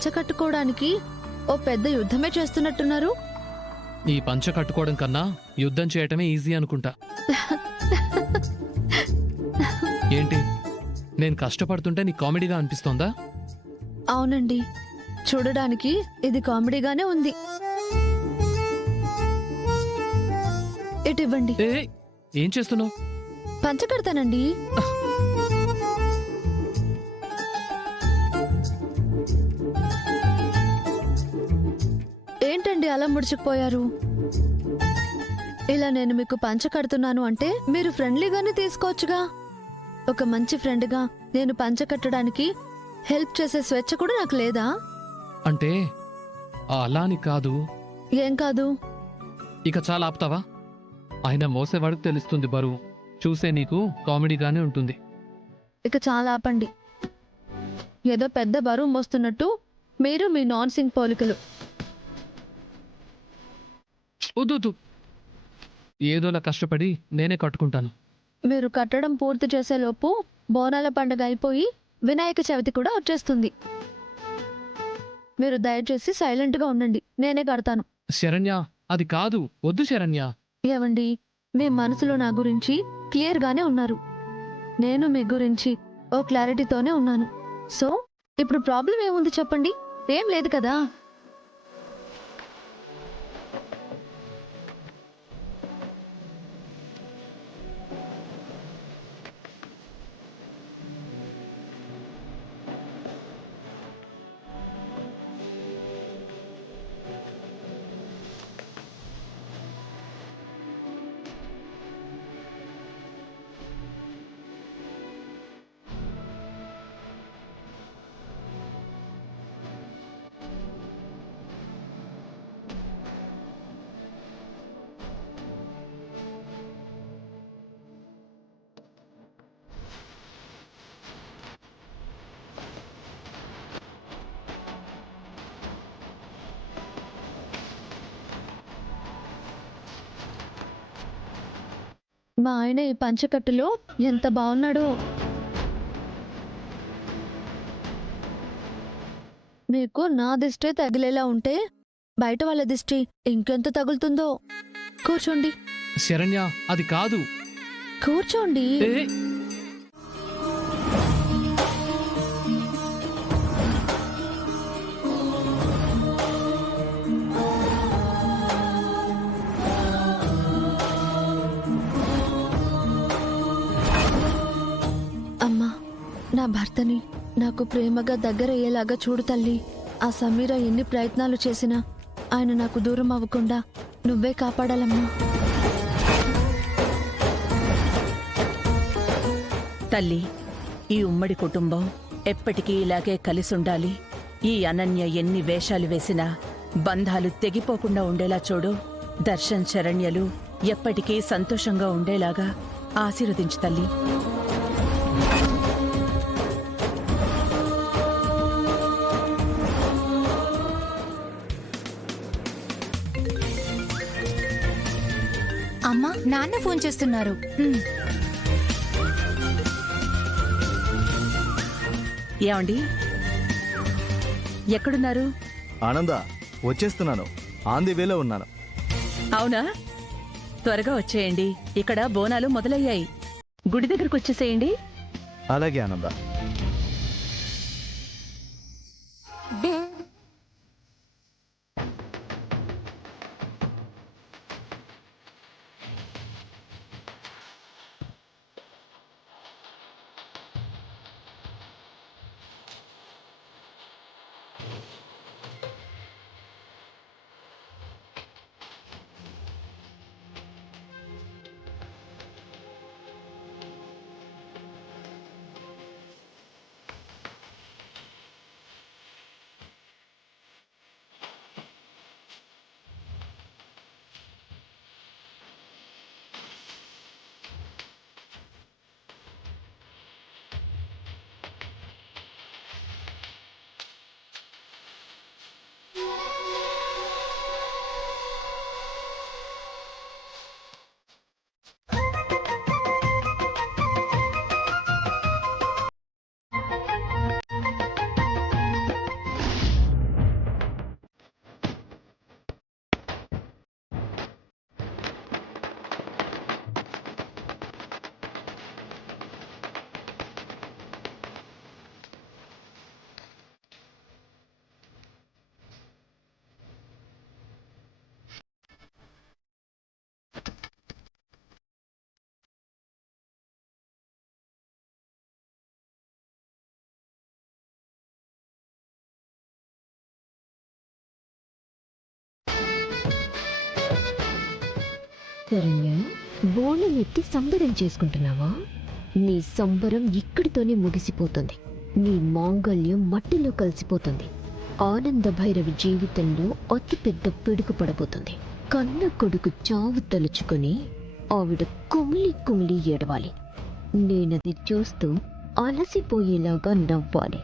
పంచ కట్టుకోవడానికి ఓ పెద్ద యుద్ధమే చేస్తున్నట్టున్నారు. ఈ పంచ కట్టుకోవడం కన్నా యుద్ధం చేయటమే ఈజీ అనుకుంటా. ఏంటి, నేను కష్టపడుతుంటే నీ కామెడీగా అనిపిస్తోందా? అవునండి, చూడడానికి ఇది కామెడీగానే ఉంది. ఇవ్వండి. ఏం చేస్తున్నావు? పంచ కడతానండి. ఏంటండి అలా ముడుచుకుపోయారు? ఇలా నేను మీకు పంచ కడుతున్నాను అంటే మీరు ఫ్రెండ్లీగానే తీసుకోవచ్చుగా. ఒక మంచి ఫ్రెండ్గా నేను పంచ కట్టడానికి హెల్ప్ చేసే స్వేచ్ఛ కూడా నాకు లేదా? అంటే అలా అని కాదు. ఏం కాదు? ఇక చాలా ఆపుతావా? ఆయన మోసేవాడికి తెలుస్తుంది బరువు. చూసే నీకు కామెడీగానే ఉంటుంది. ఇక చాలా ఆపండి. ఏదో పెద్ద బరువు మోస్తున్నట్టు మీరు మీ నాన్ సింగ్ పోలికలు. వద్దు, ఏదోలా కష్టపడి నేనే కట్టుకుంటాను. మీరు కట్టడం పూర్తి చేసేలోపు బోనాల పండుగ అయిపోయి వినాయక చవితి కూడా వచ్చేస్తుంది. మీరు దయచేసి సైలెంట్గా ఉండండి, నేనే కడతాను. శరణ్య, అది కాదు. వద్దు శరణ్య. ఏవండి, మీ మనసులో నా గురించి క్లియర్గానే ఉన్నారు. నేను మీ గురించి ఓ క్లారిటీతోనే ఉన్నాను. సో ఇప్పుడు ప్రాబ్లం ఏముంది చెప్పండి? ఏం లేదు కదా. మా ఆయన ఈ పంచకట్టులో ఎంత బాగున్నాడో. మీకు నా దిష్టే తగిలేలా ఉంటే బయట వాళ్ళ దిష్టి ఇంకెంత తగులుతుందో. కూర్చోండి. శరణ్య, అది కాదు. కూర్చోండి. అమ్మా, నా భర్తని నాకు ప్రేమగా దగ్గరయ్యేలాగా చూడు తల్లి. ఆ సమీర ఎన్ని ప్రయత్నాలు చేసినా ఆయన నాకు దూరం అవ్వకుండా నువ్వే కాపాడాలమ్మా. తల్లి, ఈ ఉమ్మడి కుటుంబం ఎప్పటికీ ఇలాగే కలిసుండాలి. ఈ అనన్య ఎన్ని వేషాలు వేసినా బంధాలు తెగిపోకుండా ఉండేలా చూడు. దర్శన్, శరణ్యలు ఎప్పటికీ సంతోషంగా ఉండేలాగా ఆశీర్వదించు తల్లి. అమ్మా, నాన్న ఫోన్ చేస్తున్నారు. ఏమండి, ఎక్కడున్నారు? ఆనంద, వచ్చేస్తున్నాను. ఆన్ ది వేలో ఉన్నాను. అవునా? త్వరగా వచ్చేయండి, ఇక్కడ బోనాలు మొదలయ్యాయి. గుడి దగ్గరకు వచ్చేసేయండి. అలాగే ఆనంద. శరణ్య, బోణమెత్తి సంబరం చేసుకుంటున్నావా? నీ సంబరం ఇక్కడితోనే ముగిసిపోతుంది. నీ మాంగల్యం మట్టిలో కలిసిపోతుంది. ఆనంద భైరవి జీవితంలో అతిపెద్ద పిడుగు పడబోతుంది. కన్న కొడుకు చావు తలుచుకొని ఆవిడ కుమిలి కుమిలి ఏడవాలి. నేనది చూస్తూ అలసిపోయేలాగా నవ్వాలి.